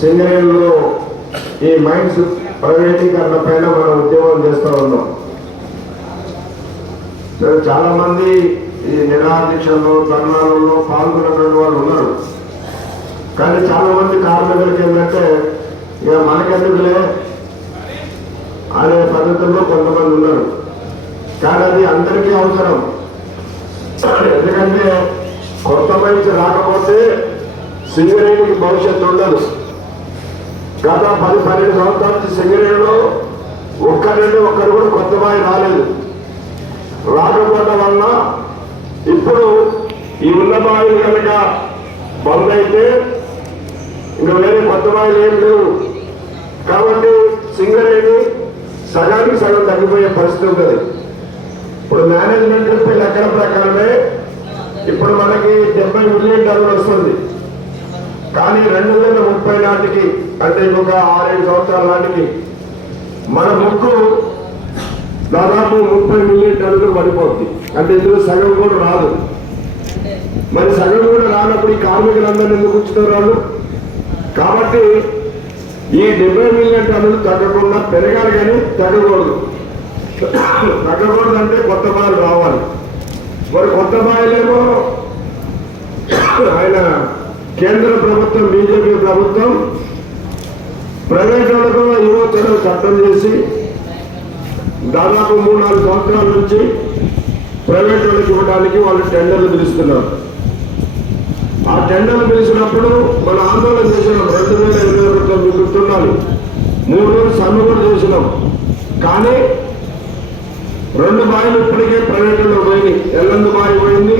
సింగరేణిలో ఈ మైన్స్ ప్రైవేటీకరణ పైన మనం ఉద్యమం చేస్తూ ఉన్నాం. చాలా మంది ఈ నిరాదీక్షల్లో ధర్నాలలో పాల్గొన్నటువంటి వాళ్ళు ఉన్నారు. కానీ చాలా మంది కార్మికులకి ఏంటంటే ఇక మనకెందుకులే? అనే పద్ధతుల్లో కొంతమంది ఉన్నారు. కానీ అది అందరికీ అవసరం. ఎందుకంటే కొత్త మంచి రాకపోతే సింగరేణికి భవిష్యత్తు ఉండదు. గత పది పన్నెండు సంవత్సరాల నుంచి సింగరేణిలో ఒక్కరంటే ఒక్కరు కూడా కొత్త బాయి రాలేదు. రాకపోవడం వల్ల ఇప్పుడు ఈ ఉన్న బావిలు కనుక బంద్ అయితే ఇంకా వేరే కొత్త బావిలు ఏం లేవు. కాబట్టి సింగరేణి సగానికి సగం తగ్గిపోయే పరిస్థితి ఉంటుంది. ఇప్పుడు మేనేజ్మెంట్ లెక్కల ప్రకారమే ఇప్పుడు మనకి డెబ్బై మిలియన్ టన్నులు వస్తుంది. కానీ రెండు వేల ముప్పై నాటికి అంటే ఇంకొక ఆరేడు సంవత్సరాల నాటికి మన ముక్కు దాదాపు ముప్పై మిలియన్ టన్నులు పడిపోద్ది. అంటే ఇందులో సగం కూడా రాదు. మరి సగం కూడా రానప్పుడు ఈ కార్మికులందరినీ ఎందుకు ఉంచుతారు వాళ్ళు? కాబట్టి ఈ డెబ్బై మిలియన్ టన్నులు తగ్గకుండా పెరగాలి కానీ తగ్గకూడదు. తగ్గకూడదు అంటే కొత్త బాయలు రావాలి. మరి కొత్త బాయలేమో ఆయన కేంద్ర ప్రభుత్వం బీజేపీ ప్రభుత్వం ప్రైవేట్ వాళ్ళకు యువతను చట్టం చేసి దాదాపు మూడు నాలుగు సంవత్సరాల నుంచి ప్రైవేట్ వాళ్ళకి ఇవ్వడానికి వాళ్ళు టెండర్లు పిలుస్తున్నారు. ఆ టెండర్లు పిలిచినప్పుడు మన ఆందోళన చేసినాం. రెండు వేల ఇరవై ఒకటిలో మీకు గుర్తుండాలి. మూడు రోజులు సమ్మె కూడా చేసినాం. కానీ రెండు బాయిలు ఇప్పటికే ప్రైవేట్లో పోయినాయి. ఎల్లందు బావి పోయింది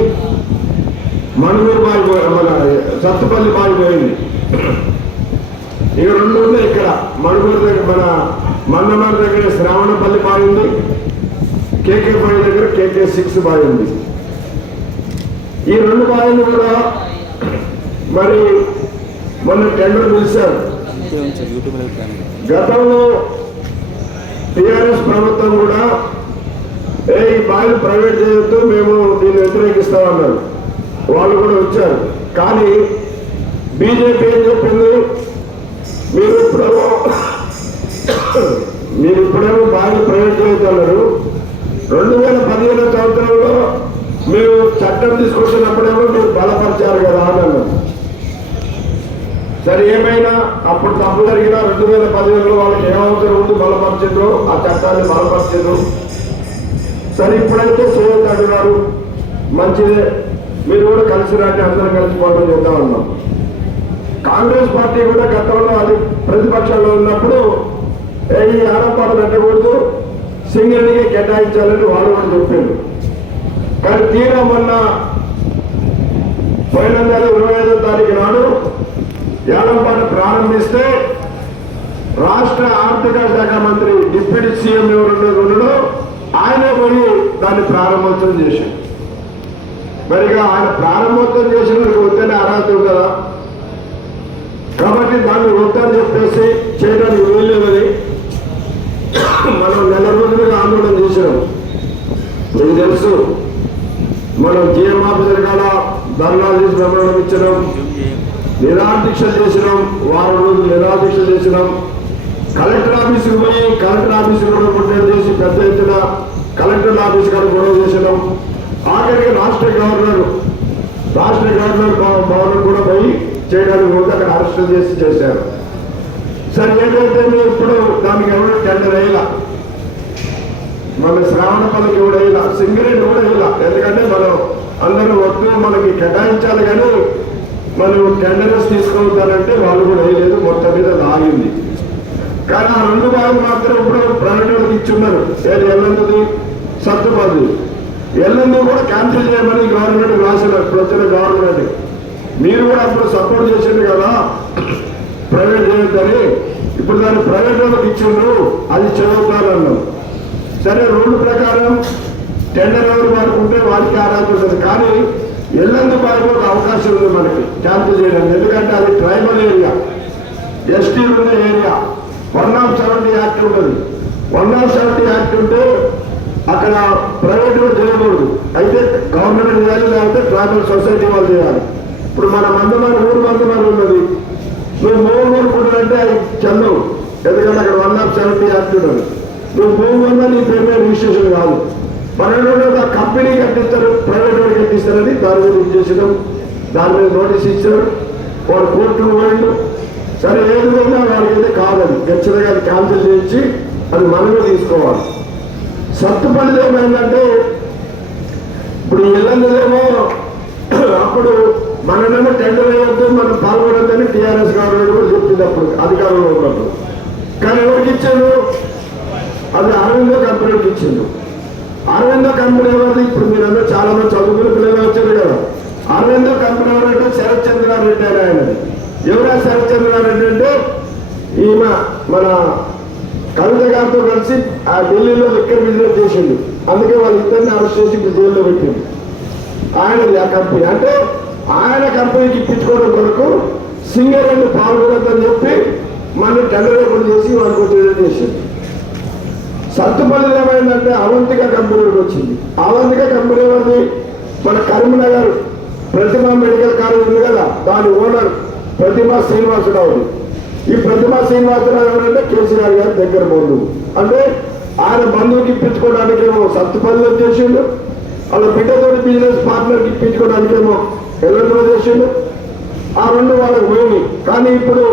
మణుగూరు బావి పోయి మన సత్తుపల్లి బావి పోయింది. ఇక రెండు ఉన్నాయి ఇక్కడ మణుగూరు దగ్గర మన మన్నమారి దగ్గర శ్రావణపల్లి బావి ఉంది. కేకే బావి దగ్గర కేకే సిక్స్ బావి ఉంది. ఈ రెండు బావిలు కూడా మరి మొన్న టెండర్ పిలిచారు. గతంలో టిఆర్ఎస్ ప్రభుత్వం కూడా ఏ ఈ బావిలు ప్రైవేట్ చేయొద్దు మేము దీన్ని వ్యతిరేకిస్తామన్నారు. వాళ్ళు కూడా వచ్చారు. కానీ బీజేపీ ఏం చెప్పింది? మీరు ఇప్పుడేమో మీరు ఇప్పుడేమో బాగా ప్రైవేట్ రెండు వేల పదిహేను సంవత్సరంలో మీరు చట్టం తీసుకొచ్చినప్పుడేమో మీరు బలపరిచారు కదా అని సరే ఏమైనా అప్పుడు తప్పు జరిగినా రెండు వేల పదిహేనులో వాళ్ళకి ఏమవసరం ఉంది బలపరిచిండ్రు ఆ చట్టాన్ని బలపరిచిండ్రు సరే ఇప్పుడైతే చేయొద్దు అంటున్నారు మంచిదే. మీరు కూడా కలిసి రండి అందరం కలిసిపోవడం చెప్తా అన్నాం కాంగ్రెస్ పార్టీ కూడా గతంలో అది ప్రతిపక్షంలో ఉన్నప్పుడు ఏ ఈ ఆడపాటు పెట్టకూడదు సింగిల్గా కేటాయించాలని వాళ్ళు కూడా చెప్పారు కానీ తీరా మొన్న పోయిన నెల ఇరవై ఐదో తారీఖు నాడు ఏలంపాట ప్రారంభిస్తే రాష్ట్ర ఆర్థిక శాఖ మంత్రి డిప్యూటీ సీఎం ఎవరున్నారు ఉన్నాడో ఆయనే పోయి దాన్ని ప్రారంభోత్సవం చేశాడు. మరిగా ఆయన ప్రారంభోత్సవం చేసినందుకు వద్దనే అర్హత ఉంది? కాబట్టి దాన్ని వద్దని చెప్పేసి చేయడానికి వీల్లేదని మనం నెల రోజులుగా ఆందోళన చేశాం. మీకు తెలుసు మనం జీఎం ఆఫీసర్ కాడ ధర్నా చేసి ప్రమాణం ఇచ్చినాం నిరాదీక్ష చేసినాం వారం రోజులు నిరాదీక్ష చేసినాం. కలెక్టర్ ఆఫీస్కి పోయి కలెక్టర్ ఆఫీస్ కూడా ముట్టడి చేసి పెద్ద ఎత్తున కలెక్టర్ ఆఫీస్ కాడ గొడవ చేసినాం. ఆఖరికి రాష్ట్ర గవర్నర్ రాష్ట్ర గవర్నర్ భవ- భవనం కూడా పోయి చేయడానికి పోతే అక్కడ అరెస్ట్ చేసి చేశారు. సరే ఏదైతే మీరు ఇప్పుడు దానికి ఎవరు టెండర్ అయ్యేలా? శ్రావణ శ్రావణపల్లికి కూడా ఇలా సింగరేట్ కూడా ఇలా ఎందుకంటే మనం అందరూ వద్దు మనకి కేటాయించాలి కానీ మనం టెండర్స్ తీసుకోవద్దానంటే వాళ్ళు కూడా వేయలేదు మొత్తం మీద లాగింది. కానీ ఆ రెండు భాగం మాత్రం ఇప్పుడు ప్రైవేట్ ఇచ్చున్నారు. ఏది ఎల్లందుది? సత్తుపల్లి ఎల్లందు కూడా క్యాన్సిల్ చేయమని గవర్నమెంట్ రాసినారు ఇప్పుడు వచ్చిన గవర్నమెంట్ మీరు కూడా అప్పుడు సపోర్ట్ చేసింది కదా. ప్రైవేట్ చేయొద్దని ఇప్పుడు దాన్ని ప్రైవేట్ వాళ్ళకి ఇచ్చిండ్రు. అది చదువుతారన్నాం సరే రూల్ ప్రకారం టెండర్ ఎవరు వారికి వారికి ఆరాధన ఉంటుంది. కానీ ఎల్లందు వారికి అవకాశం ఉంది మనకి. క్యాన్సిల్ చేయడానికి ఎందుకంటే అది ట్రైబల్ ఏరియా ఎస్టీ ఉన్న area one of seventy act ఉంటుంది. వన్ ఆఫ్ సెవెంటీ యాక్ట్ ఉంటే అక్కడ ప్రైవేట్గా చేయకూడదు. అయితే గవర్నమెంట్ చేయాలి లేకపోతే ట్రైబల్ సొసైటీ వాళ్ళు చేయాలి. ఇప్పుడు మన మందమారి ఊరు మందమారి ఉన్నది. నువ్వు మూడు ఊరు అంటే అది చందవు ఎందుకంటే అక్కడ వన్ ఆఫ్ సెవెంటీ అంటున్నారు నువ్వు భూమి వల్ల నీ పేరు మీద రిజిస్ట్రేషన్ కాదు. మన కంపెనీ కట్టిస్తారు ప్రైవేట్ వాడు కట్టిస్తారని దాని మీద ఇది చేసినాం దాని మీద నోటీస్ ఇచ్చారు. వాడు కోర్టులు పోయిండు. సరే ఏది పోయినా వాడికి అయితే కాదని. ఖచ్చితంగా అది క్యాన్సిల్ చేయించి అది మనమే తీసుకోవాలి. సత్తుపల్లి ఏమైందంటే ఇప్పుడు ఇళ్ళందులేమో అప్పుడు మనమేమో టెండర్ వేయొద్దు మనం పాల్గొనొద్దని టీఆర్ఎస్ గవర్నమెంట్ కూడా చెప్పింది అప్పుడు అధికారంలో ఉన్నప్పుడు. కానీ ఎవరికి ఇచ్చాడు అది అరవిందో కంపెనీకి ఇచ్చిండు. అరవిందో కంపెనీ ఎవరిది? ఇప్పుడు మీరందరూ చాలా మంది చదువుకుని పిల్లలు వచ్చారు కదా. అరవిందో కంపెనీ ఎవరంటే శరత్ చంద్రారెడ్డి అని ఆయనది. ఎవరా శరత్ చంద్రారెడ్డి అంటే? ఈమె మన కవిత గారితో కలిసి ఆ ఢిల్లీలో లిక్కర్ బిజినెస్ చేసిండు. అందుకే వాళ్ళిద్దరిని అరెస్ట్ చేసి జైల్లో పెట్టింది ఆయనది ఆ కంపెనీ. అంటే ఆయన కంపెనీకి ఇప్పించుకోవడం కొరకు సింగరేణి పాల్గొనద్దని చెప్పి మన టెండర్ లేకుండా చేసి వాళ్ళకు వచ్చేది చేసింది సత్తుపల్లి ఏమైందంటే అవంతిక కంపెనీకి వచ్చింది. అవంతిక కంపెనీ వాళ్ళది మన కరీంనగర్ ప్రతిమ మెడికల్ కాలేజ్ ఉంది కదా దాని ఓనర్ ప్రతిమ శ్రీనివాసరావు ఈ ప్రతిమ శ్రీనివాసరావు ఎవరంటే కేసీఆర్ గారి దగ్గర బంధువు అంటే ఆయన బంధువుకి ఇప్పించుకోవడానికేమో సత్తుపల్లిలో చేసిండు వాళ్ళ బిడ్డతోటి బిజినెస్ పార్ట్నర్కి ఇప్పించుకోవడానికేమో ఎల్లమ్మ చేసిండు ఆ రెండు వాళ్ళకి పోయినాయి. కానీ ఇప్పుడు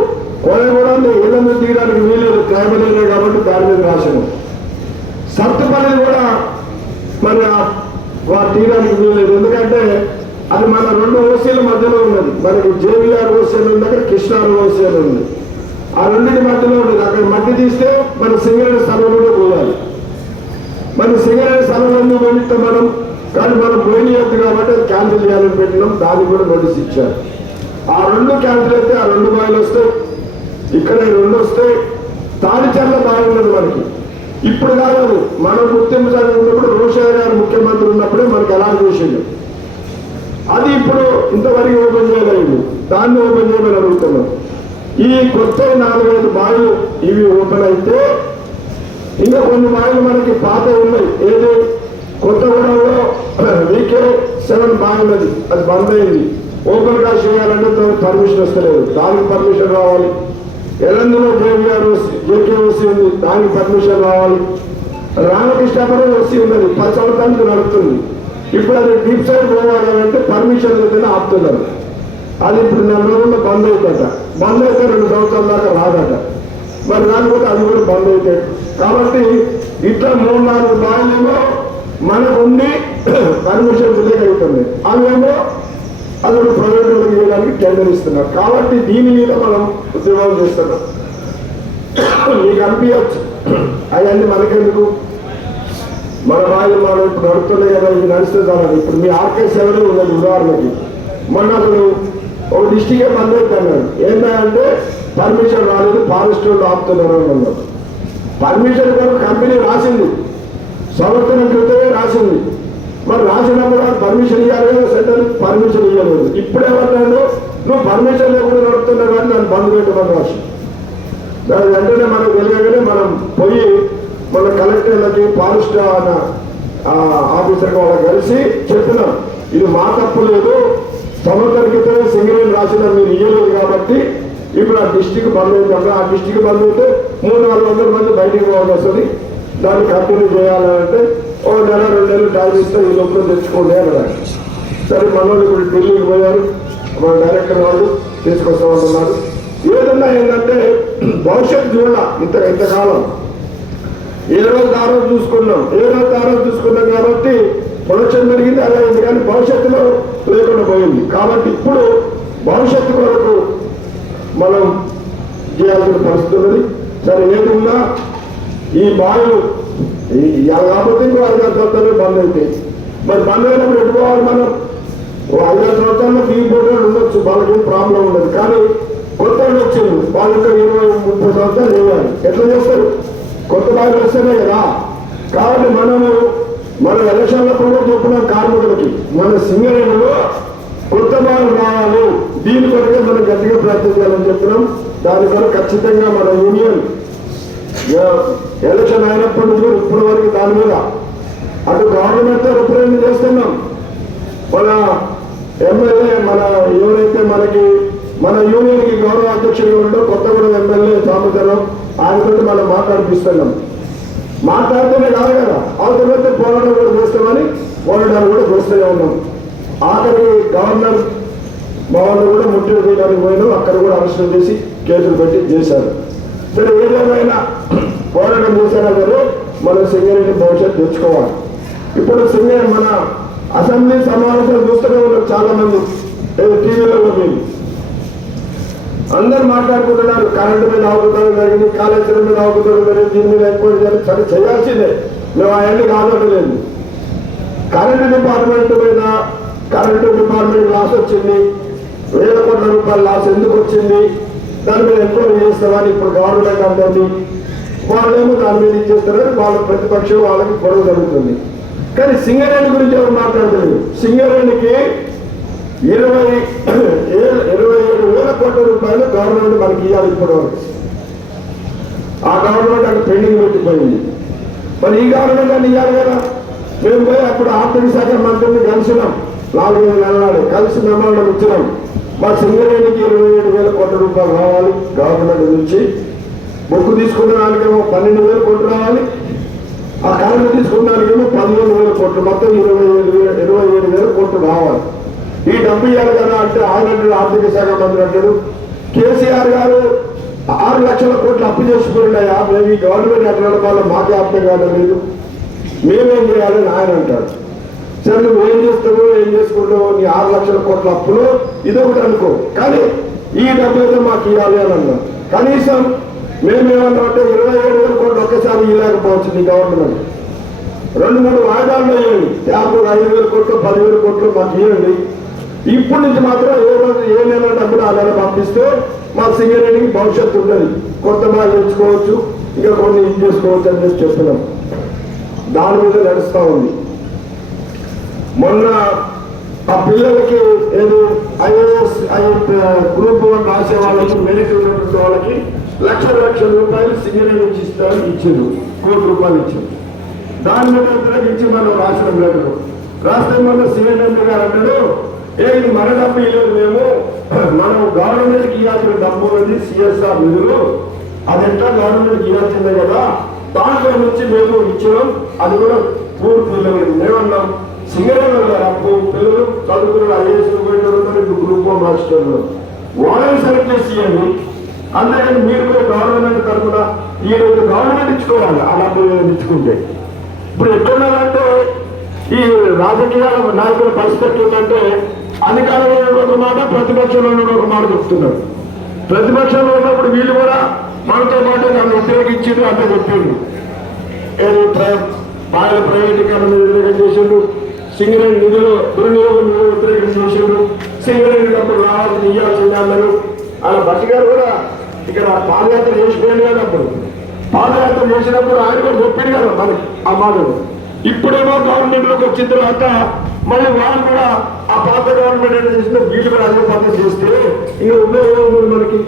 కోయగూడని ఎల్లమ్మ తీయడానికి వీలేదు క్లైమలేదు కాబట్టి దాని మీద రాశాను సత్తుపల్లి కూడా మరి వారు తీయడానికి వీలేదు ఎందుకంటే అది మన రెండు ఓసీల మధ్యలో ఉన్నది. మనకి జేవిఆర్ ఓసీలు ఉంది అక్కడ కృష్ణార్ ఓసీలు ఉంది. ఆ రెండింటి మధ్యలో ఉండదు అక్కడ మట్టి తీస్తే మన సింగరేణి స్థలంలో కూడా మన సింగరేణి స్థలంలో పోయితే మనం కానీ మనం పోయినయద్దు కాబట్టి అది క్యాన్సిల్ చేయాలని పెట్టినాం. దానికి కూడా నోటీస్ ఇచ్చారు. ఆ రెండు క్యాన్సిల్ అయితే ఆ రెండు బాయిలు వస్తాయి. ఇక్కడ ఈ రెండు వస్తాయి. తాడిచర్ల బావి ఉన్నది మనకి. ఇప్పుడు కాదు మనం గుర్తింపు సంఘం ఉన్నప్పుడు రోషయ్య గారు ముఖ్యమంత్రి ఉన్నప్పుడే మనకి ఎలా చేసిండు. అది ఇప్పుడు ఇంతవరకు ఓపెన్ చేయలేదు. దాన్ని ఓపెన్ చేయమని అడుగుతున్నాం. ఈ కొత్త నాలుగైదు బావిలు ఇవి ఓపెన్ అయితే ఇంకా కొన్ని బావిలు మనకి పాత ఉన్నాయి. ఏది? కొత్తగూడెంలో వీకే సెవెన్ బాగున్నది. అది బంద్ అయింది ఓపెన్గా చేయాలంటే దానికి పర్మిషన్ వస్తలేదు. దానికి పర్మిషన్ రావాలి. ఎల్లందులో జేవిఆర్ జేకే ఓసీ ఉంది. దానికి పర్మిషన్ రావాలి. రామకృష్ణాపురం ఓసీ ఉన్నది. పది సంవత్సరానికి నడుస్తుంది ఇప్పుడు అది డీప్ సైడ్ పోవాలి అంటే పర్మిషన్ లేదని ఆపుతున్నారు. అది ఇప్పుడు నెల రోజుల్లో బంద్ అవుతుందట బంద్ అయితే రెండు సంవత్సరాల దాకా రాదట. మరి రాకపోతే అది కూడా బంద్ అవుతాయి కాబట్టి ఇట్లా మూడు నాలుగు బాగాలేమో మనకు ఉండి పర్మిషన్ అవుతుంది అందులో అతను కూడా ప్రైవేట్ వాళ్ళకి ఇవ్వడానికి టెండర్ ఇస్తున్నారు. కాబట్టి దీని మీద మనం ఉద్యోగం చేస్తున్నాం. మీకు అనిపించచ్చు అవన్నీ మనకెందుకు? మన వాళ్ళు మనం ఇప్పుడు నడుస్తున్నాయి కదా ఇది నడుస్తుంది అన్నది ఇప్పుడు మీ ఆర్కే సెవెన్ ఉన్నది ఉదాహరణకి. మొన్న అతను ఒక డిస్టికే బంద్ అన్నాడు ఏంటంటే పర్మిషన్ రాలేదు ఫారెస్ట్ వాళ్ళు ఆపుతున్నారు అన్నారు. పర్మిషన్ కొరకు కంపెనీ రాసింది. సంవత్సరం రాసింది. మరి రాసినప్పుడు వాళ్ళు పర్మిషన్ ఇవ్వాలి కదా సెంటర్? పర్మిషన్ ఇవ్వలేదు ఇప్పుడేమన్నాడు నువ్వు పర్మిషన్ లేకుండా నడుపుతున్నావు కానీ నన్ను బంద్ పెట్టమని రాసి. దాని వెంటనే మనకు తెలియగానే మనం పోయి మన కలెక్టర్లకి ఫారెస్ట్ అన్న ఆఫీసర్ వాళ్ళకి కలిసి చెప్పినాం. ఇది మా తప్పు లేదు. సంవత్సరం క్రితమే సింగరేణి రాసిన మీరు ఇయ్యలేదు కాబట్టి ఇప్పుడు ఆ డిస్టిక్ బంద్ అవుతుంది? ఆ డిస్టిక్ బంద్ అయితే మూడు నాలుగు వందల మంది బయటికి పోవాల్సి వస్తుంది. దాన్ని కంటిన్యూ చేయాలంటే ఓ నెల రెండు నెలలు టైం ఇస్తే ఈ లోపల తెచ్చుకోండి అన్నారు సరే మనోళ్ళు ఇప్పుడు ఢిల్లీకి పోయారు. మన డైరెక్టర్ వాళ్ళు తీసుకొస్తామంటున్నారు ఏదన్నా ఏంటంటే భవిష్యత్తు చూడాల ఇంత ఇంతకాలం. ఏ రోజు ఆ రోజు చూసుకున్నాం. ఏ రోజు ఆ రోజు చూసుకున్నాం కాబట్టి ప్రొడక్షన్ జరిగింది అలా అయింది. కానీ భవిష్యత్తులో లేకుండా పోయింది. కాబట్టి ఇప్పుడు భవిష్యత్తు కొరకు మనం చేయాల్సిన పరిస్థితి ఉన్నది. సరే ఏది ఉన్నా ఈ బాయలు ఈ- ఇలా ఇంకో ఐదారు సంవత్సరాలు బంద్ అవుతాయి. మరి బంద్ అయినప్పుడు ఎటు పోవాలి మనం? ఓ ఐదారు సంవత్సరాల్లో బీ బోర్డు ఉండొచ్చు వాళ్ళకి ప్రాబ్లం ఉండదు. కానీ కొత్త వచ్చింది వాళ్ళకి ఇరవై ముప్పై సంవత్సరాలు ఇవ్వాలి ఎట్లా చేస్తారు? కొత్త బాగా వస్తేనే కదా. కాబట్టి మనము మన ఎలక్షన్లప్పుడు కూడా చెప్పినాం కార్మికులకి మన సింగరేణిలో కొత్త బాగా రావాలి. దీని కొరకే మనం గట్టిగా ప్రయత్నం చేయాలని చెప్పినాం దాని కొరకు ఖచ్చితంగా మన యూనియన్ ఎలక్షన్ అయినప్పటి నుంచి ఇప్పటి వరకు దాని మీద అటు గవర్నమెంట్ రిప్రజెంట్ చేస్తున్నాం? మన ఎమ్మెల్యే మన ఎవరైతే మనకి మన యూనియన్కి గౌరవ అధ్యక్షుడు ఉండో కొత్తగూడెం ఎమ్మెల్యే దామోదరం ఆయనతో మనం మాట్లాడిపిస్తున్నాం. మాట్లాడితేనే కాదు కదా అవసరమైతే పోరాటం కూడా చేస్తామని పోరాటాలు కూడా చేస్తూనే ఉన్నాం. ఆఖరి గవర్నర్ భవన్ కూడా ముట్టి చేయడానికి పోయినాం అక్కడ కూడా అరెస్టులు చేసి కేసులు పెట్టి చేశారు. సరే ఏదేమైనా పోరాటం చేశారా కానీ మన సింగరేణి భవిష్యత్తు తెచ్చుకోవాలి. ఇప్పుడు సింగర్ మన అసెంబ్లీ సమావేశాలు చూస్తూనే ఉన్నారు చాలా మంది టీవీలో టీవీలలో మీరు అందరు మాట్లాడుకుంటున్నారు. కరెంటు మీద ఆగుతారు జరిగింది కాళేశ్వరం మీద ఆగుతారు జరిగింది దీని మీద ఎక్కువ జరిగింది. సరే చేయాల్సిందే. మేము అవన్నీ కాదనలేదు కరెంటు డిపార్ట్మెంట్ మీద కరెంటు డిపార్ట్మెంట్ లాస్ వచ్చింది. వేల కోట్ల రూపాయల లాస్ ఎందుకు వచ్చింది? దాని మీద ఎంక్వైరీ చేస్తామని ఇప్పుడు గవర్నమెంట్ అంటుంది వాళ్ళేమో దాని మీద ఇచ్చేస్తున్నారు వాళ్ళ ప్రతిపక్షం వాళ్ళకి గొడవ జరుగుతుంది. కానీ సింగరేణి గురించి ఎవరు మాట్లాడలేదు? సింగరేణికి ఇరవై ఇరవై ఏడు వేల కోట్ల రూపాయలు గవర్నమెంట్ మనకి ఇవ్వాలి ఇప్పుడు ఆ గవర్నమెంట్ అక్కడ పెండింగ్ పెట్టిపోయింది. మరి ఈ గవర్నమెంట్ అని ఇవ్వాలి కదా? మేము పోయి అప్పుడు ఆర్థిక శాఖ మంత్రిని కలిసినాం. నాలుగైదు నెలలు కలిసి మెమోరం ఇచ్చినాం మా సింగరేణికి ఇరవై ఏడు వేల కోట్ల రూపాయలు రావాలి గవర్నమెంట్ నుంచి బుక్ తీసుకున్న దానికేమో పన్నెండు వేల కోట్లు రావాలి. ఆ కరెంటు తీసుకున్న దానికేమో పదిహేను వేల కోట్లు మొత్తం ఇరవై ఏడు వేల ఇరవై ఏడు వేల కోట్లు రావాలి. ఈ డబ్బు ఇవ్వాలి కదా అంటే ఆరు అంటాడు ఆర్థిక శాఖ మంత్రి అంటాడు కేసీఆర్ గారు ఆరు లక్షల కోట్లు అప్పు చేసుకున్నాయా మేము ఈ గవర్నమెంట్ ఎట్లా నడపాలో మాకే అర్థం కాలేదు మేమేం చేయాలని ఆయన అంటాడు. సరే నువ్వు ఏం చేస్తావు ఏం చేసుకుంటావు నీ ఆరు లక్షల కోట్ల అప్పులు ఇదొకటి అనుకో. కానీ ఈ డబ్బు అయితే మాకు ఇవ్వాలి అని అన్నా. కనీసం మేమేమన్నా అంటే ఇరవై ఏడు వేల కోట్లు ఒక్కసారి ఇవ్వలేకపోవచ్చు నీ గవర్నమెంట్. రెండు మూడు వాయిదాలు వేయండి యాభై ఐదు వేల కోట్లు పదివేల కోట్లు మాకు ఇవ్వండి. ఇప్పటి నుంచి మాత్రం ఏ రోజు ఏ నెల డబ్బులు ఆ నెల పంపిస్తే మా సింగరేణికి భవిష్యత్తు ఉండదు. కొత్త బాగా తెచ్చుకోవచ్చు ఇంకా కొన్ని ఇది చేసుకోవచ్చు అని చెప్పి చెప్తున్నాం. దాని మీద నడుస్తూ ఉంది. మొన్న ఆ పిల్లలకి ఏదో ఐఏఎస్ గ్రూప్ వన్ రాసే వాళ్ళకి మెరిట్ ఉన్నటువంటి వాళ్ళకి లక్ష లక్షల రూపాయలు సింగరే నుంచి ఇస్తారు ఇచ్చారు. కోటి రూపాయలు ఇచ్చారు. దాని మీద వ్యతిరేకించి మనం రాసిన లెటర్ రాస్తే మన సీఎం గారు అన్నాడు ఏ ఇది మన డబ్బు ఇవ్వలేదు మేము. మనం గవర్నమెంట్కి ఇవ్వాల్సిన డబ్బు అనేది సిఎస్ఆర్ నిధులు. అది ఎట్లా గవర్నమెంట్కి ఇవ్వాల్సిందే కదా. దాంట్లో నుంచి మేము ఇచ్చినాం. అది కూడా పూర్తి పిల్లలు మేమన్నాం సింగరేణి అప్పు పిల్లలు చదువుకున్న ఐఏఎస్ పోయినారు గ్రూప్ వన్ మాస్టర్లు వాళ్ళని సెలెక్ట్ చేయండి ఇవ్వండి. మీరు కూడా గవర్నమెంట్ తరఫున ఈ రోజు గవర్నమెంట్ ఇచ్చుకోవాలి. ఆ డబ్బు ఇచ్చుకుంటే ఇప్పుడు ఎట్లున్నారంటే ఈ రాజకీయ నాయకుల పరిస్థితి ఏంటంటే అధికారంలో ఉన్న ఒక మాట ప్రతిపక్షంలో ఉన్న ఒక మాట చెప్తున్నారు. ప్రతిపక్షంలో ఉన్నప్పుడు వీళ్ళు కూడా మనతో పాటు నన్ను వ్యతిరేకించిండు అంటే చెప్పిండు ఏదో ఆయన ప్రైవేటీకరణ మీద చేసిండు సింగరేణి నిధులు దుర్వినియోగం మీద వ్యతిరేకం చేసిండు సింగరేణి డబ్బులు రావాల్సింది ఇవ్వాల్సింది అన్నారు ఆయన భట్టి గారు కూడా ఇక్కడ పాదయాత్ర చేసిపోయింది కదా అప్పుడు. పాదయాత్ర చేసినప్పుడు ఆయన కూడా చెప్పింది కదా మనకి ఆ మాటలు. ఇప్పుడేమో గవర్నమెంట్లోకి వచ్చిన తర్వాత మళ్ళీ వాళ్ళు కూడా ఆ పాత గవర్నమెంట్ ఏం చేసిన వీళ్ళు కూడా అదే పద్ధతి చేస్తే ఇంకా ఉపయోగం ఉంది మనకి?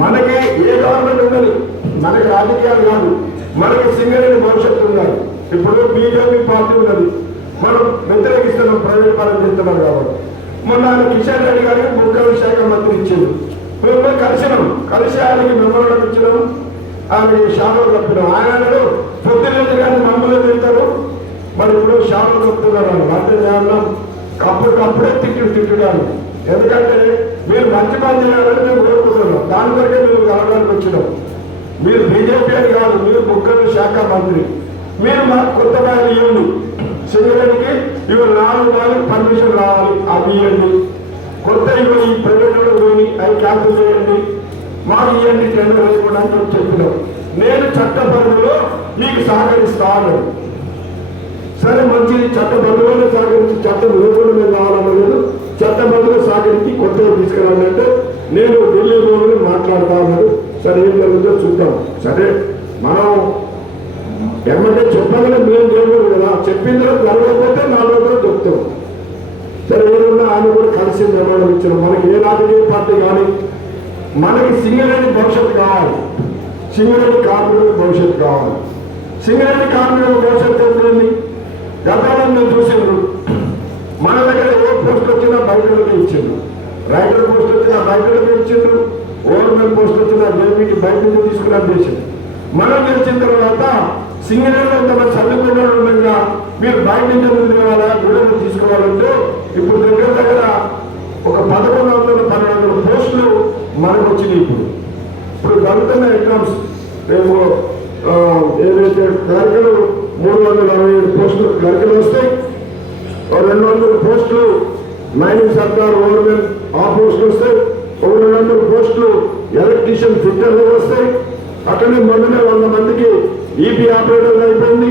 మనకి ఏ గవర్నమెంట్ ఉండదు మనకి రాజకీయాలు కాదు. మనకి సింగరేణి భవిష్యత్తు ఉండాలి ఇప్పుడు బీజేపీ పార్టీ ఉన్నది. మనం వ్యతిరేకిస్తున్నాం ప్రైవేట్ పరం చేస్తున్నాం కాబట్టి. మొన్న ఆయన కిషన్ రెడ్డి గారికి ముఖ్య శాఖ మంత్రి ఇచ్చింది మేము కలిసినాం. కలిసి ఆయనకి మెమోరం ఇచ్చినాం. ఆయనకి షాపులు కప్పినాం ఆయన పొద్దున్నది కానీ మమ్మల్ని తింటారు మరి ఇప్పుడు షాపులు కప్పుతున్నారు అన్నారు అంటే నేను అప్పటికప్పుడే తిట్టు తిట్టడానికి ఎందుకంటే మీరు మంచి పని చేయాలని మేము కోరుకుంటున్నాం. దాని కొరకే మేము కలవడానికి వచ్చినాం. మీరు బీజేపీ అని కాదు మీరు ముఖ్య శాఖ మంత్రి. మీరు మాకు కొత్త బ్యాగ్ ఇవ్వండి. చేయడానికి ఇవి నాలుగు నాలుగు పర్మిషన్ రావాలి. అవి ఇవ్వండి కొత్త ఇవి ఈ ప్రైవేట్లో పోయి అవి క్యాన్సిల్ చేయండి. మాకు ఇవ్వండి టెండర్ వేయకుండా అని చెప్పినాం. నేను చట్ట పరిధిలో మీకు సహకరిస్తాను. సరే మంచిది. చట్టబద్ధంగానే సహకరించి చట్టం లేకుండా మేము కావాలన్నలేదు చట్టబద్ధంగా సహకరించి కొత్తగా తీసుకురావాలంటే నేను ఢిల్లీ మాట్లాడుతా ఉన్నాడు సరే ఏం జరుగుతుందో చూద్దాం. సరే మనం ఏమంటే చెప్పగానే మేము దేవుడు కదా. చెప్పిన తర్వాత జరగకపోతే నాలుగు రోజులు చెప్తాం. సరే ఏమన్నా ఆయన కూడా కలిసి నిర్మాణం ఇచ్చిన మనకి ఏ రాజకీయ పార్టీ కానీ మనకి సింగరేణి భవిష్యత్తు కావాలి. సింగరేణి కార్మికులకు భవిష్యత్తు కావాలి. సింగరేణి కార్మికుల భవిష్యత్తు ఏంటండి గతంలో మేము చూసిండ్రు. మన దగ్గర ఏ పోస్ట్ వచ్చినా బయటలోకి ఇచ్చిండ్రు. రైటర్ పోస్ట్ వచ్చినా బయటలోకి ఇచ్చిండ్రు. ఓవర్మెన్ పోస్ట్ వచ్చిన జేపీకి బయట నుంచి తీసుకుని మనం గెలిచిన తర్వాత సింగరేలో ఇంతమంది చదువుకున్న ఉండగా మీరు బయట నుంచి ఎందుకు గుడిని తీసుకోవాలంటే ఇప్పుడు దగ్గర దగ్గర ఒక పదకొండు వందల పన్నెండు వందల పోస్టులు మనకు వచ్చినాయి ఇప్పుడు. ఇప్పుడు గంటల ఎగ్జామ్స్. రేపు ఏదైతే క్లర్కలు మూడు వందల అరవై ఏడు పోస్టులు క్లర్కలు వస్తాయి రెండు వందల పోస్టులు మైనింగ్ సర్కార్ ఓవర్మెన్ ఆ పోస్టులు వస్తాయి ఒక రెండు వందల పోస్టులు ఎలక్ట్రీషియన్ ఫిట్టర్లు వస్తాయి. అక్కడనే మొన్ననే వంద మందికి ఈపీ ఆపరేటర్లు అయిపోయింది.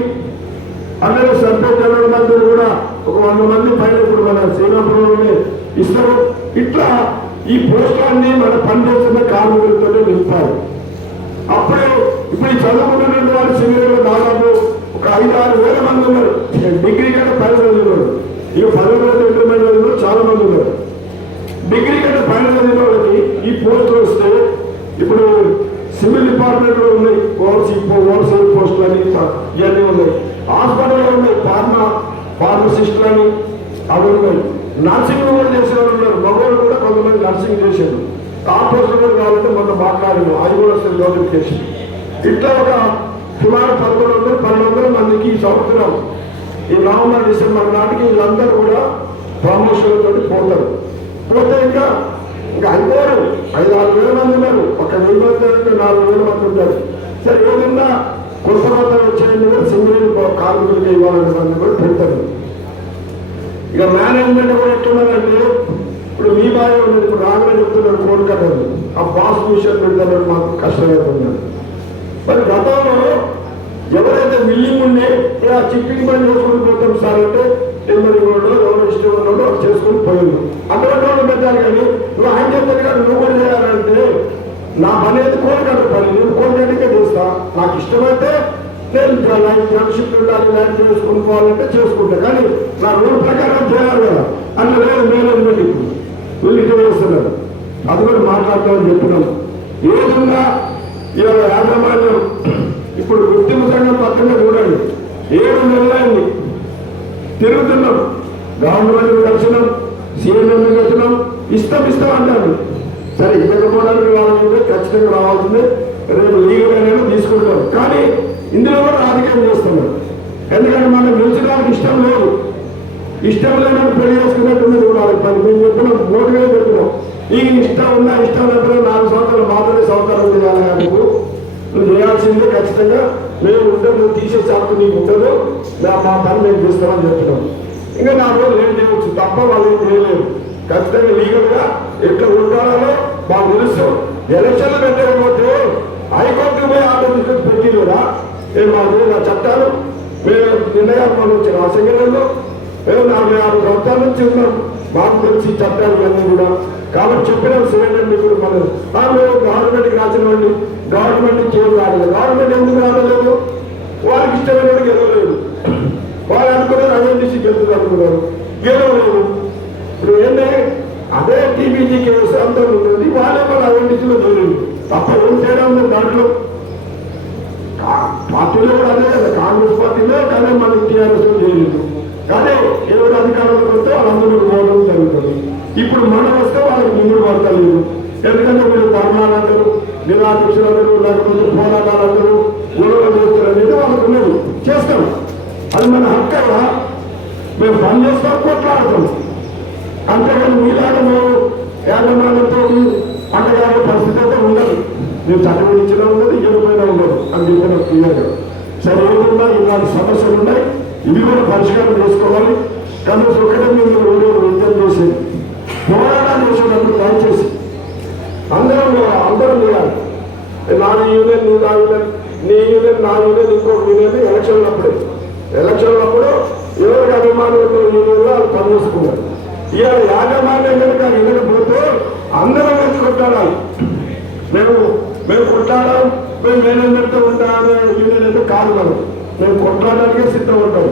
అందరూ సర్పంచ్ జనరల్ మంత్రులు కూడా ఒక వంద మంది పైన ఇప్పుడు మన శ్రీరాపురంలోనే ఇస్తారు. ఇట్లా ఈ పోస్టాన్ని మన పనిచేస్తున్న కార్మికులతోనే నింపాలి. అప్పుడు ఇప్పుడు ఈ చదువుకుంటున్న వారు శిబిరంలో దాదాపు ఒక ఐదు ఆరు వేల మంది ఉన్నారు. డిగ్రీ కంటే పైన మంది ఇక పది మంది ఇంటర్మీడియట్ చదివిన చాలా మంది ఉన్నారు. డిగ్రీ కంటే పైన చదివిన వాళ్ళకి ఈ పోస్టులు వస్తే ఇప్పుడు సివిల్ డిపార్ట్మెంట్లో ఉన్నాయి. ఓవర్సీ ఓవర్సీ పోస్టులు అని ఇవన్నీ ఉన్నాయి. హాస్పిటల్లో ఉన్నాయి. ఫార్మా ఫార్మసిస్టులు అని అవి ఉన్నాయి. నర్సింగ్ కూడా చేసే వాళ్ళు ఉన్నారు. మగవాళ్ళు కూడా కొంతమంది నర్సింగ్ చేశారు. ఆ పోస్టులు కూడా కావాలంటే మొన్న మాట్లాడినాం అది కూడా వస్తుంది నోటిఫికేషన్. ఇట్లా ఒక సుమారు పదకొండు వందలు పన్నెండు వందల మందికి ఈ సంవత్సరం ఈ నవంబర్ డిసెంబర్ నాటికి వీళ్ళందరూ కూడా ప్రమోషన్లతో పోతారు. పోతే ఇంకా ఇంకా అయిపోయారు ఐదు ఆరు వేల మంది ఉన్నారు. ఒక వెయ్యి మంది అంటే నాలుగు వేల మంది ఉంటారు సరే ఏదన్నా కొత్త వచ్చేయండి కూడా సింగిల్ కార్మికులకి ఇవ్వాలనే మంది కూడా పెడతారు. ఇక మేనేజ్మెంట్ కూడా ఎట్లున్నదంటే ఇప్పుడు మీ బాగా ఉన్నది ఇప్పుడు రాగానే ఫోన్ కట్టదు ఆ బాస్ విషయం పెడతారని మాకు కష్టమవుతున్నారు మరి గతంలో ఎవరైతే మిల్లింగ్ ఉండే ఇలా చిప్పింగ్ పని చేసుకుని పోతాం సార్ అంటే టెంబరింగ్ వాళ్ళు ఎవరు ఇష్టం ఉన్నాడో వాళ్ళు చేసుకుని పోయింది. అందరూ వాళ్ళు పెట్టాలి కానీ నువ్వు ఆయన చెప్తాను కానీ నువ్వు కూడా చేయాలంటే నా పని అయితే కోరికట్ట పని నేను కోరికట్టుకే చేస్తా. నాకు ఇష్టమైతే నేను ఫ్రెండ్షిప్ ఉండాలి ల్యాండ్ చేసుకుని పోవాలంటే చేసుకుంటా. కానీ నా రూల్ ప్రకారం చేయాలి కదా. అన్న లేదు నేను వెళ్ళి వెళ్ళి ఇట్లా చేస్తున్నారు. అది కూడా మాట్లాడతామని చెప్పినాం. ఏ విధంగా ఇవాళ యాజమాన్యం ఇప్పుడు గుర్తింపు సంఘం పక్కనే చూడండి. ఏడు నెలలైంది. తిరుగుతున్నాం గవర్నమెంట్ దర్శనం సీఎం దర్శనం ఇష్టం ఇస్తాం అంటారు. సరే ఇవ్వకపోవడానికి రావాలంటే ఖచ్చితంగా రావాల్సిందే. రేపు లీగల్ అనేది తీసుకుంటాం. కానీ ఇందులో కూడా రాజకీయం చేస్తున్నారు ఎందుకంటే మనం గెలిచడానికి ఇష్టం లేదు. ఇష్టం లేనప్పుడు పెళ్ళి చేసుకున్నట్టు కూడా పని మేము చెప్పిన మోటివే చెప్పినాం ఈ ఇష్టం ఉన్నా ఇష్టం లేకపోతే నాలుగు సంవత్సరాలు మాత్రమే సంవత్సరాలు చేయాలి కానీ నువ్వు నువ్వు చేయాల్సిందే ఖచ్చితంగా. మేము ఉంటే నువ్వు తీసే చాకు నీకు ఉండదు. నా మా పని మేము చూస్తామని చెప్తున్నాం. ఇంకా నా రోజులు ఏం చేయవచ్చు. తప్ప వాళ్ళు ఏం చేయలేరు. ఖచ్చితంగా లీగల్గా ఎట్లా ఉండాలో మాకు తెలుసు. ఎలక్షన్లు పెట్టకపోతే హైకోర్టు పోయి ఆర్డర్ తీసుకొని పెట్టి కూడా మా దగ్గర నా చట్టాలు మేము నిర్ణయాలు మనం వచ్చిన అసెంబ్లీలో మేము నలభై ఆరు సంవత్సరాల నుంచి ఉన్నాం. మాకు తెలిసి చట్టాలు ఇవన్నీ కూడా. కాబట్టి చెప్పినాం సిలిండర్ ఇప్పుడు మనం వాళ్ళు గవర్నమెంట్కి రాసిన వాళ్ళు గవర్నమెంట్ ఏం రాలేదు గవర్నమెంట్ ఎందుకు రాలేదు వారికి ఇష్టమైన వాడికి గెలవలేదు. వాళ్ళు అనుకున్నారు అదే డిస్టిక్ వెళ్తుంది అనుకున్నారు. గెలవలేదు. ఇప్పుడు ఏంటంటే అదే టీబీజీ కేసు అంతా ఉన్నది. వాళ్ళే వాళ్ళు అదే డిస్టిక్లో దొరికింది తప్ప ఏం తేడా ఉంది దాంట్లో. పార్టీలో కూడా అదే కదా. కాంగ్రెస్ పార్టీలో కానీ మన టీఆర్ఎస్ చేయలేదు కానీ ఎవరు అధికారంలో వస్తే వాళ్ళందరూ ఇప్పుడు మనం వస్తే వాళ్ళకి ముందుకు పడతలేదు ఎందుకంటే మీరు ధర్మాలు అంటారు లేకపోతే పోరాటాలందరూ అంటారు గొడవలు చేస్తారు అనేది వాళ్ళకు లేదు చేస్తాం అది మన హక్కు కదా. మేము పని చేస్తాం కొట్లాడతాం. అంతేగాని మీలాగా మేము యాజమాన్యంతో పండగ పరిస్థితి అయితే ఉండదు. మేము చట్టం ఇచ్చినా ఉండదు. ఇవ్వకపోయినా ఉండదు అని చెప్పిన క్లియర్గా సరే ఏమన్నా ఇలాంటి సమస్యలు ఉన్నాయి? ఇవి కూడా పరిష్కారం చేసుకోవాలి. కనీసం ఒకటే మీరు రోజు విద్యం చేసేది. పోరాటం చేసేటప్పుడు దయచేసి అందరం కూడా అందరం చేయాలి నా యూనియన్ నీ నా యూనియన్ నీ యూనియన్ నా యూనియన్ ఇంకొక యూనియన్ ఎలక్షన్ అప్పుడే. ఎలక్షన్ అప్పుడు ఎవరికి అభిమానులు యూనియన్లో వాళ్ళు పనిచేసుకున్నారు ఇవాళ యాజమాన్యం కనుక వినకపోతే అందరం కలిసి కొట్టాడాలి మేము మేము కొట్లాడాం మేము మేనేజ్మెంట్తో ఉంటామనే యూనియన్ అయితే కాదు మనం మేము కొట్లాడడానికే సిద్ధం ఉంటాం.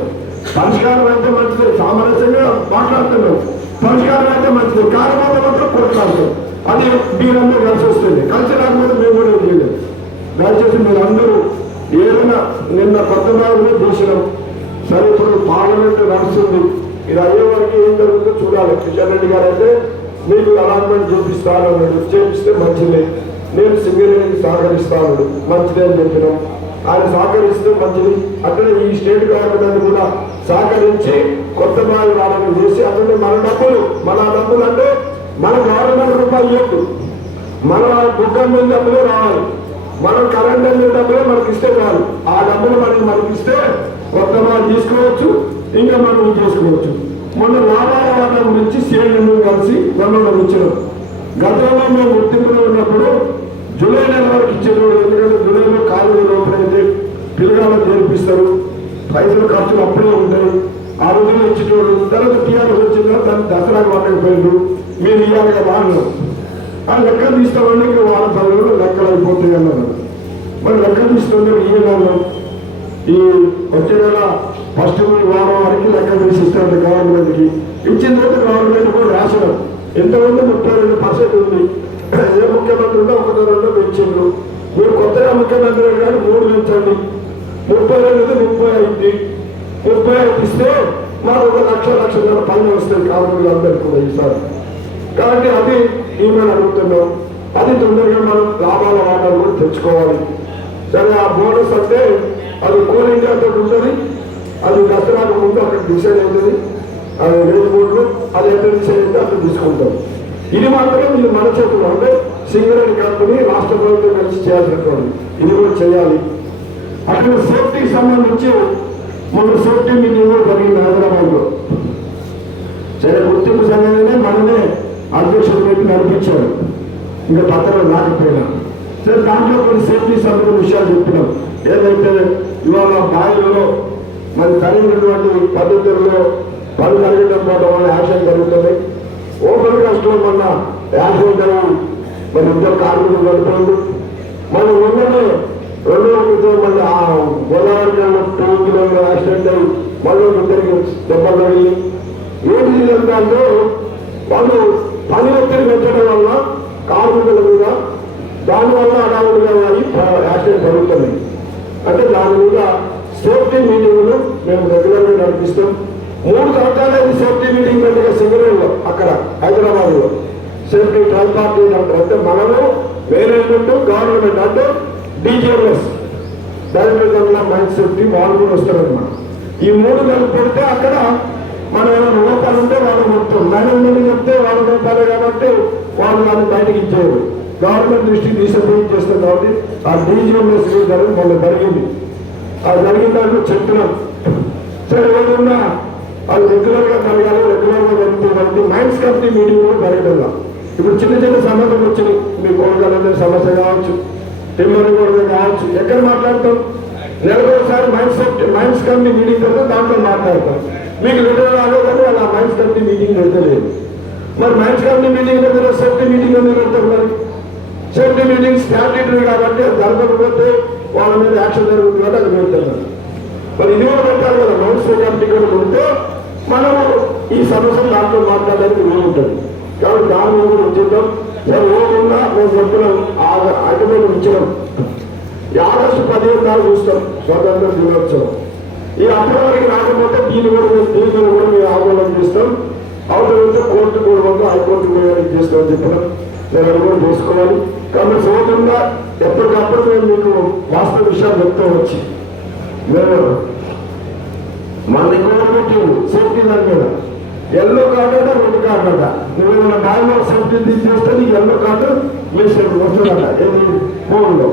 పరిష్కారం అయితే మంచిది. సామరస్యంగా మాట్లాడుతున్నాం. పరిష్కారం అయితే మంచిది. కారణాలు మాత్రం కొట్లాడతాం అది మీరందరూ కలిసి వస్తుంది. కలిసి రాకపోతే మేము కూడా చేయలేదు చేయలేం. దయచేసి మీరందరూ ఏదైనా నిన్న కొత్త బాగులో చూసినాం. సరే ఇప్పుడు పార్లమెంట్ నడుస్తుంది. ఇది అయ్యే వరకు ఏం జరుగుతుందో చూడాలి. కిషన్ రెడ్డి గారు అయితే మీకు అలాట్మెంట్ చూపిస్తాను అన్నాడు. చేపిస్తే మంచిది. నేను సింగరేణికి సహకరిస్తాను మంచిదే అని చెప్పినాం. ఆయన సహకరిస్తే మంచిది అట్లనే ఈ స్టేట్ గవర్నమెంట్ కూడా సహకరించి కొత్త బావి వాళ్ళని చేసి అతను మన డబ్బులు మన డబ్బులు అంటే మన గవర్నమెంట్ రూపాయలు ఇవ్వద్దు. మన దుఃఖం మీద డబ్బులే రావాలి. మనం కరెంట్ అనే డబ్బులే మనకి ఇస్తే చాలు. ఆ డబ్బులు మనకి మనకి ఇస్తే కొత్త బావి తీసుకోవచ్చు ఇంకా మనం చేసుకోవచ్చు. మొన్న లాభాల నుంచి గురించి సేను కలిసి గవర్నమెంట్ వచ్చినాం గతంలో మేము గుర్తింపులో ఉన్నప్పుడు జూలై నెల వరకు ఇచ్చేటోడు ఎందుకంటే చూపిస్తారు పైసలు ఖర్చులు అప్పుడే ఉంటాయి. ఆ రోజుల్లో ఇచ్చేటోడు తర్వాత టీఆర్ఎస్ వచ్చిందా? దాన్ని దసరాకు వాడకపోయారు మీరు ఇవ్వాలి కదా అన్నారు. ఆ లెక్క తీస్తామని వారం వాళ్ళ రోజులు లెక్కలు అయిపోతాయి అన్నారు. మరి లెక్క తీస్తుంటే ఈ ఈ వచ్చే నెల ఫస్ట్ వారం వరకు లెక్క తీసి ఇస్తారు గవర్నమెంట్కి. ఇచ్చిన తర్వాత గవర్నమెంట్ కూడా రాసడం ఎంతమంది? ముప్పై రెండు పర్సెంట్ ఉంది. ఏ ముఖ్యమంత్రి ఉంటే ఒకటో రెండో పెంచిండ్రు మీరు కొత్తగా ముఖ్యమంత్రి అయిన కానీ మూడు పెంచండి ముప్పై రెండు ముప్పై ఐదు. ముప్పై ఐదు ఇస్తే మాకు ఒక లక్ష లక్షన్నర పైన వస్తుంది కాబట్టి అందరికీ కూడా ఈసారి. కాబట్టి అది ఏమైనా అడుగుతున్నాం. అది తొందరగా మనం లాభాల వాటాలు కూడా తెచ్చుకోవాలి. సరే ఆ బోనస్ అంటే అది కోల్ ఇండియాతో ఉంటుంది. అది దసరాకు ముందు అక్కడ డిసైడ్ అవుతుంది. అది రేపు బోర్డులు అది ఎంత డిసైడ్ అయితే అక్కడ తీసుకుంటాం ఇది మాత్రం ఇది మన చేతుల్లో అంటే సింగరేణి కంపెనీ రాష్ట్ర ప్రభుత్వం కలిసి చేయాల్సినటువంటి ఇది కూడా చేయాలి. అటు సేఫ్టీకి సంబంధించి మూడు సేఫ్టీ మీటింగ్లు జరిగింది హైదరాబాద్లో. సరే గుర్తింపు సంఘాలనే మనమే అధ్యక్షుడు పెట్టి నడిపించారు ఇంకా పత్రం రాకపోయినా. సరే దాంట్లో కొన్ని సేఫ్టీ సంబంధించిన విషయాలు చెప్పినాం. ఏదైతే ఇవాళ బావిలో మరి కలిగినటువంటి పద్ధతుల్లో పని కలిగడం పోవడం వల్ల యాక్షన్ జరుగుతుంది. ఓపెన్ కాస్ట్లో మొన్న యాక్షన్ జరిగి మరి ఇద్దరు కార్మికులు నడిపారు మనం ఉన్నదే రెండో మళ్ళీ ఆ గోదావరి టూ కిలోమీటర్ యాక్సిడెంట్ అయ్యి మళ్ళీ ఇద్దరికి దెబ్బలు తగిలి ఏడు ఇదంతా వాళ్ళు పని ఒత్తిడి పెట్టడం వల్ల కార్మికుల మీద దానివల్ల అడావుడిగా వారి యాక్సిడెంట్ జరుగుతుంది. అంటే దాని మీద సేఫ్టీ మీటింగ్లు మేము రెగ్యులర్గా నడిపిస్తాం. మూడు సంవత్సరాలు సేఫ్టీ మీటింగ్ పెట్టిన సింగరేణిలో అక్కడ హైదరాబాద్లో. సేఫ్టీ ట్రై అంటే మనము మేనేజ్మెంట్ గవర్నమెంట్ అంటే డీజీఎంఎస్ డైరెక్టర్ మైండ్ సేఫ్టీ వాళ్ళు కూడా వస్తారన్నమాట. ఈ మూడు కలిపితే పెడితే అక్కడ మనం ఏమైనా రూపాయలు ఉంటే వాళ్ళు మొత్తం మేనేజ్మెంట్ చెప్తే వాళ్ళ రూపాయలే కాబట్టి వాళ్ళు దాన్ని బయటకి ఇచ్చేయరు. గవర్నమెంట్ దృష్టి తీసుకుపోయి చేస్తారు కాబట్టి ఆ డీజీఎంఎస్ ధరలు మళ్ళీ జరిగింది. అది జరిగిన దాంట్లో చెప్తున్నాం. సరే ఏదన్నా అది రెగ్యులర్గా జరగాలి రెగ్యులర్గా జరుగుతుంది మైండ్స్ కంపెనీ మీటింగ్ కూడా జరగడం ఇప్పుడు చిన్న చిన్న సమస్యలు వచ్చినాయి. మీ కోడగల సమస్య కావచ్చు. టిమ్మర్ కూడా కావచ్చు ఎక్కడ మాట్లాడతాం నెలకొకసారి మైండ్స్ మైండ్స్ కంపెనీ మీటింగ్ పెడితే దాంట్లో మాట్లాడతాం మీకు లెటర్ రాలేదని అలా మైండ్స్ కంపెనీ మీటింగ్ పెడతలేదు. మరి మైండ్స్ కంపెనీ మీటింగ్ పెడతారు సేఫ్టీ మీటింగ్ ఎందుకు పెడతారు మరి? సేఫ్టీ మీటింగ్ స్టాట్యూటరీ కాబట్టి అది జరగకపోతే వాళ్ళ మీద యాక్షన్ జరుగుతుందంటే అది పెడతారు మరి ఇది కూడా పెట్టాలి కదా మౌన్స్ కమిటీ కూడా ఉంటే మనము ఈ సమస్యలు దాంట్లో మాట్లాడడానికి వీలుంటుంది. కాబట్టి దాని మీద కూడా ఉంచుతాం మేము చెప్పినాం అటుమైన ఉంచడం. ఈ ఆగస్టు పదిహేను నాడు చూస్తాం. స్వాతంత్ర దినోత్సవం. ఈ అప్పటి రాకపోతే దీన్ని కూడా మేము కూడా మేము ఆందోళన చేస్తాం. అవతల ఉంటే కోర్టు కూడా ఉందో హైకోర్టు కూడా చేస్తామని చెప్పడం నేను అది కూడా చేసుకోవాలి. కాబట్టి సోదరుగా ఎప్పటికప్పుడు మేము మీకు వాస్తవ విషయాలు చెప్తూ వచ్చి మేము మన గవర్నమెంట్ సేఫ్టీ దాని మీద. ఎల్లో కార్డు అంటే రెండు కార్డు అంట. నువ్వు ఏమైనా బాగా సబ్జెక్ట్ తీసేస్తే నీకు ఎల్లో కార్డు వేసేది వస్తుందట. ఏది? ఫోన్లో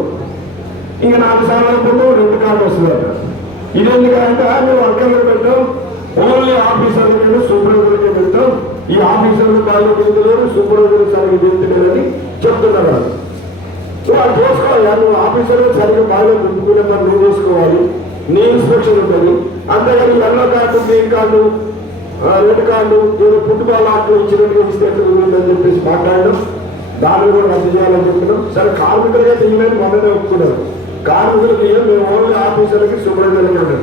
ఇంకా నాలుగు సార్లు అయిపోతే రెండు కార్డు వస్తుందట. ఇది ఎందుకంటే మేము వర్కర్లు పెట్టాం ఓన్లీ ఆఫీసర్లకి సూపర్వైజర్కి పెడతాం ఈ ఆఫీసర్లు బాగా తెలియదు సూపర్వైజర్ సరిగ్గా తెలియలేదని చెప్తున్నారు వాళ్ళు. సో అది చేసుకోవాలి. నువ్వు ఆఫీసర్లు సరిగ్గా బాగా గుర్తుకునే మనం నువ్వు చేసుకోవాలి. నీ ఇన్స్పెక్షన్ ఉంటుంది. అంతేగాని yellow card green card red card ఏదో ఫుట్బాల్ ఆటలు ఇచ్చినట్టుగా ఇస్తే ఉందని చెప్పేసి మాట్లాడడం. దాన్ని కూడా రద్దు చేయాలని చెప్పడం. సరే కార్మికులుగా తీయలేని మొన్ననే ఒప్పుకున్నారు. కార్మికులకి ఏం మేము ఓన్లీ ఆఫీసర్లకి సూపర్వైజర్లకి ఉంటాం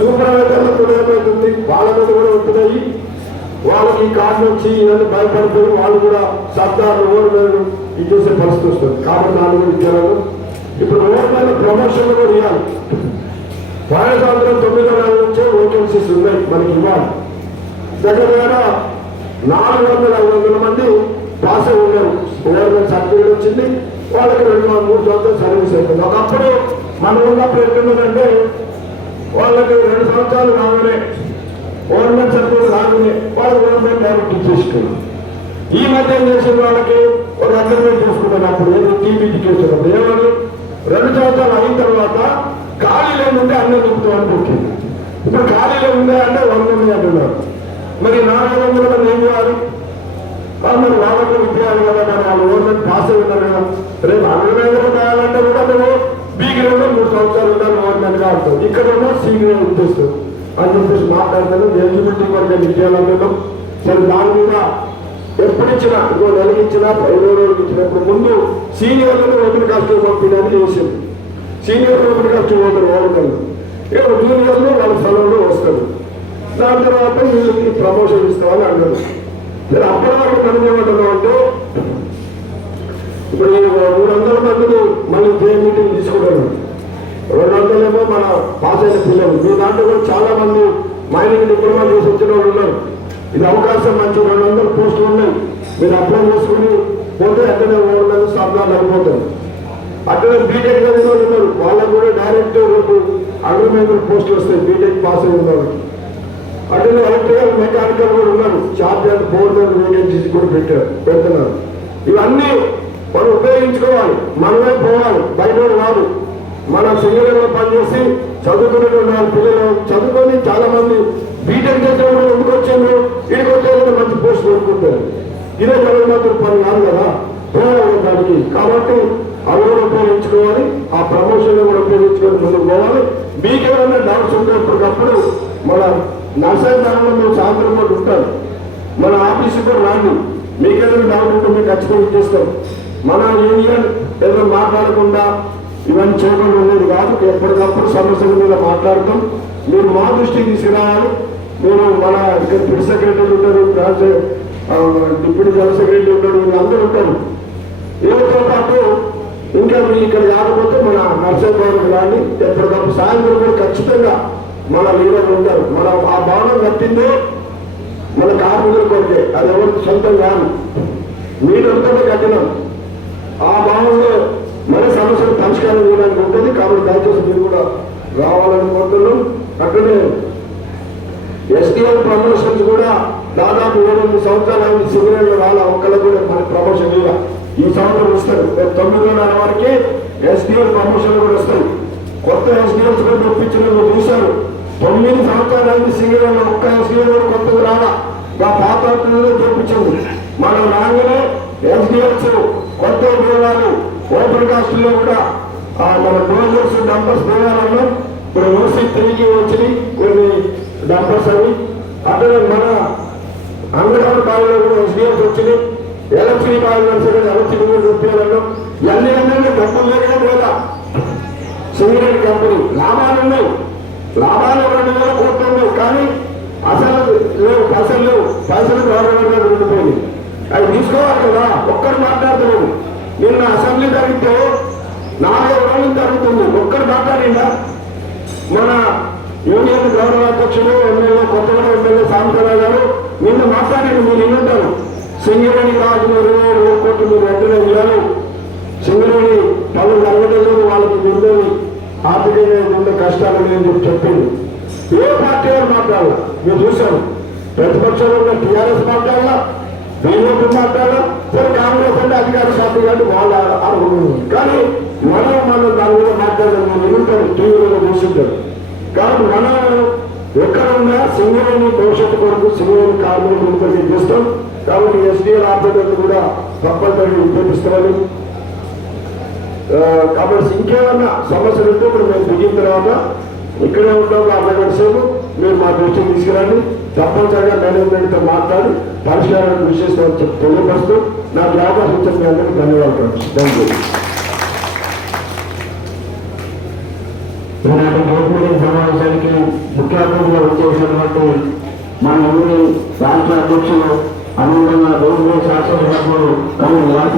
సూపర్వైజర్లు కూడా ఏమవుతుంది వాళ్ళ మీద కూడా ఒప్పుతాయి వాళ్ళకి ఈ కార్డు వచ్చి ఇవన్నీ భయపడిపోయి వాళ్ళు కూడా సర్దారు ఓరు మీద ఇది చేసే పరిస్థితి వస్తుంది. కాబట్టి నాలుగు విద్యాలయంలో ఇప్పుడు ఓటు మీద ప్రమోషన్లు కూడా ఇవ్వాలి. పోయిన సంవత్సరం తొమ్మిదో నెల నుంచే ఓకెన్సీస్ ఉన్నాయి. మనకి ఇవ్వాలి. దగ్గర దగ్గర నాలుగు వందల ఐదు వందల మంది పాస్ అయి ఉన్నారు. గవర్నమెంట్ సర్టిఫికేట్ వచ్చింది. వాళ్ళకి రెండు వందల మూడు సంవత్సరాలు సర్వీస్ అవుతుంది ఒకప్పుడు మనం ఉన్నప్పుడు ఎట్లున్నదంటే వాళ్ళకి రెండు సంవత్సరాలు రాగానే గవర్నమెంట్ సర్టిఫికేట్ రాగానే వాళ్ళు గవర్నమెంట్ డైరెక్ట్ ఇచ్చేసుకున్నారు ఈ మధ్య ఏం చేసిన వాళ్ళకి? ఒక అగ్రిమెంట్ చేసుకున్నాను అప్పుడు. ఏదో టీబీటీకి వచ్చినప్పుడు ఏమని? రెండు సంవత్సరాలు అయిన తర్వాత ఖాళీలో ఉంటే అన్నీ నింపుతామని పెట్టింది ఇప్పుడు ఖాళీలో ఉందా అంటే వంద ఉంది అంటున్నారు మరి నాలుగు ఏం చేయాలి? ఆ, మరి వాళ్ళకు విద్యాలు కదా మరి వాళ్ళు గవర్నమెంట్ పాస్ అయి ఉన్నారు కదా. రేపు అగ్రవేదన కావాలంటే కూడా నువ్వు బీగిలో మూడు సంవత్సరాలు ఉన్నాను గవర్నమెంట్గా ఉంటుంది ఇక్కడ ఏమో సీనియర్ ఉద్దేశం అని చెప్పేసి మాట్లాడుతున్నాం ఎలిజిబిలిటీ వర్గ విద్యాలందరూ సరే దాని మీద ఎప్పుడు ఇచ్చినా ఇంకో నెలకి ఇచ్చినా ఐదో రోజులకి ఇచ్చినప్పుడు ముందు సీనియర్లను ఓపెన్ కాస్ట్ పంపించడానికి చేసింది. సీనియర్లు ఓపెన్ కాస్ట్ పోతారు వాళ్ళు ఇక జూనియర్లు వాళ్ళ స్థలంలో వస్తారు దాని తర్వాత మీకు ప్రమోషన్ ఇస్తామని అన్నారు. మీరు అప్పటి వరకు మనం అంటే ఇప్పుడు మూడు వందల మందిని మళ్ళీ జే మీటింగ్ తీసుకున్నాను రెండు వందలేమో మన పాస్ అయిన పిల్లలు. మీ దాంట్లో కూడా చాలా మంది మైనింగ్ డిప్లొమా చేసి వచ్చిన వాళ్ళు ఉన్నారు. ఇది అవకాశం మంచి రెండు వందల పోస్టులు ఉన్నాయి. మీరు అప్లై చేసుకుని పోతే అక్కడే ఓన్లను సాధనాలు అయిపోతారు అట్లనే బీటెక్ చదివిన వాళ్ళు ఉన్నారు. వాళ్ళకు కూడా డైరెక్ట్ రేపు అగ్రిమెంటల్ పోస్టులు వస్తాయి. బీటెక్ పాస్ అయిన వాళ్ళకి. అందులో ఎలక్ట్రికల్ మెకానికల్ కూడా ఉన్నారు చార్జర్ బోర్డర్ వేకెన్సీస్ కూడా పెట్టారు పెడుతున్నారు. ఇవన్నీ మనం ఉపయోగించుకోవాలి. మనమే పోవాలి. బయట రాదు మన సింగల్లో పనిచేసి చదువుకునేటువంటి వాళ్ళ పిల్లలు చదువుకొని చాలా మంది బీటెక్ చేసిన వాళ్ళు ఎందుకు వచ్చారు? ఇక్కడికి వచ్చే మంచి పోస్ట్ కొనుక్కుంటారు. ఇదే జగన్మాత పని కాదు కదా. పోవాలి దానికి. కాబట్టి అవి కూడా ఉపయోగించుకోవాలి. ఆ ప్రమోషన్ కూడా ఉపయోగించుకొని ముందుకు పోవాలి. మీకేమైనా డౌట్స్ ఉంటే ఇప్పటికప్పుడు మన నర్సరీ మేము సాయంత్రం పూట ఉంటాం మన ఆఫీసు కూడా రాండి మీకేదైనా డౌట్ ఉంటే మేము ఖచ్చితంగా ఇచ్చేస్తాం మన యూనియన్ ఏదో మాట్లాడకుండా ఇవన్నీ చేయడం ఉండేది కాదు. ఎప్పటికప్పుడు సమస్యల మీద మాట్లాడతాం. మీరు మా దృష్టికి తీసుకురావాలి. మీరు మన ప్రిన్స్ సెక్రటరీ ఉంటారు డిప్యూటీ జనరల్ సెక్రటరీ ఉంటారు వీళ్ళందరూ ఉంటారు. వీళ్ళతో పాటు ఇంకా మీరు ఇక్కడ కాకపోతే మన నర్సరీ భవన్ కానీ ఎప్పటికప్పుడు సాయంత్రం కూడా ఖచ్చితంగా మన లీడర్లు ఉంటారు. మన ఆ బాణం కట్టింది మన కార్మికుల కొరకే. అది ఎవరికి సొంతం కాదు. మీరంతా కట్టినాం. ఆ భావంలో మన సమస్యలు పరిష్కారం చేయడానికి ఉంటుంది. కాబట్టి దయచేసి మీరు కూడా రావాలని కోరుతున్నాం అక్కడే ఎస్టీఎల్ ప్రమోషన్స్ కూడా దాదాపు ఏడు సంవత్సరాలు అయింది. సివిల్ రాల ఒక్కళ్ళకు కూడా మన ప్రమోషన్ ఇవ్వ ఈ సంవత్సరం వస్తారు తొమ్మిది నెలల వరకే ఎస్టీఎల్ ప్రమోషన్లు కూడా వస్తాయి. కొత్త ఎస్టీఎల్స్ కూడా ఒప్పించిన చూశారు. తొమ్మిది సంవత్సరాలు అయింది ఒక్క ఎస్డిఎల్ కొత్తది రాదా మా పాత పిల్లలు మనం రాగానే ఎస్డిఎల్స్ కొత్త ఉద్యోగాలు ఓపెన్ కాస్ట్లో కూడా మన డోజర్స్ డంపర్స్ దేవాలయంలో ఇప్పుడు ఓసీ తిరిగి వచ్చినాయి. కొన్ని డంపర్స్ అవి. అతను మన అంగడవర్ కాలంలో కూడా ఎస్డిఎల్స్ వచ్చినాయి. ఎలక్ట్రిక్ కాలంలో కూడా ఎలక్ట్రిక్ కూడా రూపాయలలో ఇవన్నీ అన్నీ డబ్బులు లేకనే లేదా సింగరేట్ కంపెనీ. లాభాలు ఉన్నాయి. లాభాలు రెండు వేల కోట్లు ఉన్నాయి కానీ అసలు లేవు పైసలు లేవు. పైసలు గవర్నమెంట్ గారు ఉండిపోయింది. అవి తీసుకోవాలి కదా ఒక్కరు మాట్లాడతలేము నిన్న అసెంబ్లీ జరిగితే నాలుగైదు రోజులు జరుగుతుంది. ఒక్కరు మాట్లాడిందా? మన యూనియన్ గౌరవ అధ్యక్షులు ఎమ్మెల్యే కొత్తగూడ ఎమ్మెల్యే సాంబరావు గారు నిన్న మాట్లాడి మీరు ఎన్నుంటారు సింగరేణి రాజు ఇరవై కోట్లు మీరు వెంటనే ఇవ్వాలి సింగరేణి పనులు జరగలేదు వాళ్ళకి ముందు నష్టాలు లేని చెప్పి చెప్పింది ఏ పార్టీ వారు మాట్లాడాల? మేము చూసాము ప్రతిపక్షంలో ఉన్న టీఆర్ఎస్ మాట్లాడాలా? బీజేపీ మాట్లాడాలా? సరే కాంగ్రెస్ అంటే అధికార పార్టీ కాబట్టి వాళ్ళ అర్హులు కానీ మనం మనం దాని మీద మాట్లాడాలి మనం వింటారు టీవీలో చూసింటారు కానీ మనం ఎక్కడ ఉన్నా సింగరేణి భవిష్యత్తు కొరకు సింగరేణి కార్మికులు కొరకు చేస్తాం కాబట్టి ఎస్డీఎల్ ఆపరేటర్లు కూడా తప్పనిసరిగా ఉద్యోగిస్తామని కాబట్టి ఇంకేమన్నా సమస్యలు ఉంటే ఇప్పుడు మేము దిగిన తర్వాత ఇక్కడే ఉంటాం అర్ధగంట సేపు. మీరు మా దృష్టికి తీసుకురండి. తప్పనిసరిగా మేనేజ్మెంట్తో మాట్లాడి పరిష్కారాన్ని కృషి చేస్తామని చెప్పి తెలియపరుస్తూ నా ఈ అవకాశం ఇచ్చిన మీ అందరికీ ధన్యవాదాలు థ్యాంక్ యూ ఈనాటి బోర్డు సమావేశానికి ముఖ్య అతిథిగా వచ్చేసినటువంటి మన ఊరి రాష్ట్ర అధ్యక్షులు అనుగుణంగా రోడ్డు శాసనసభ్యులు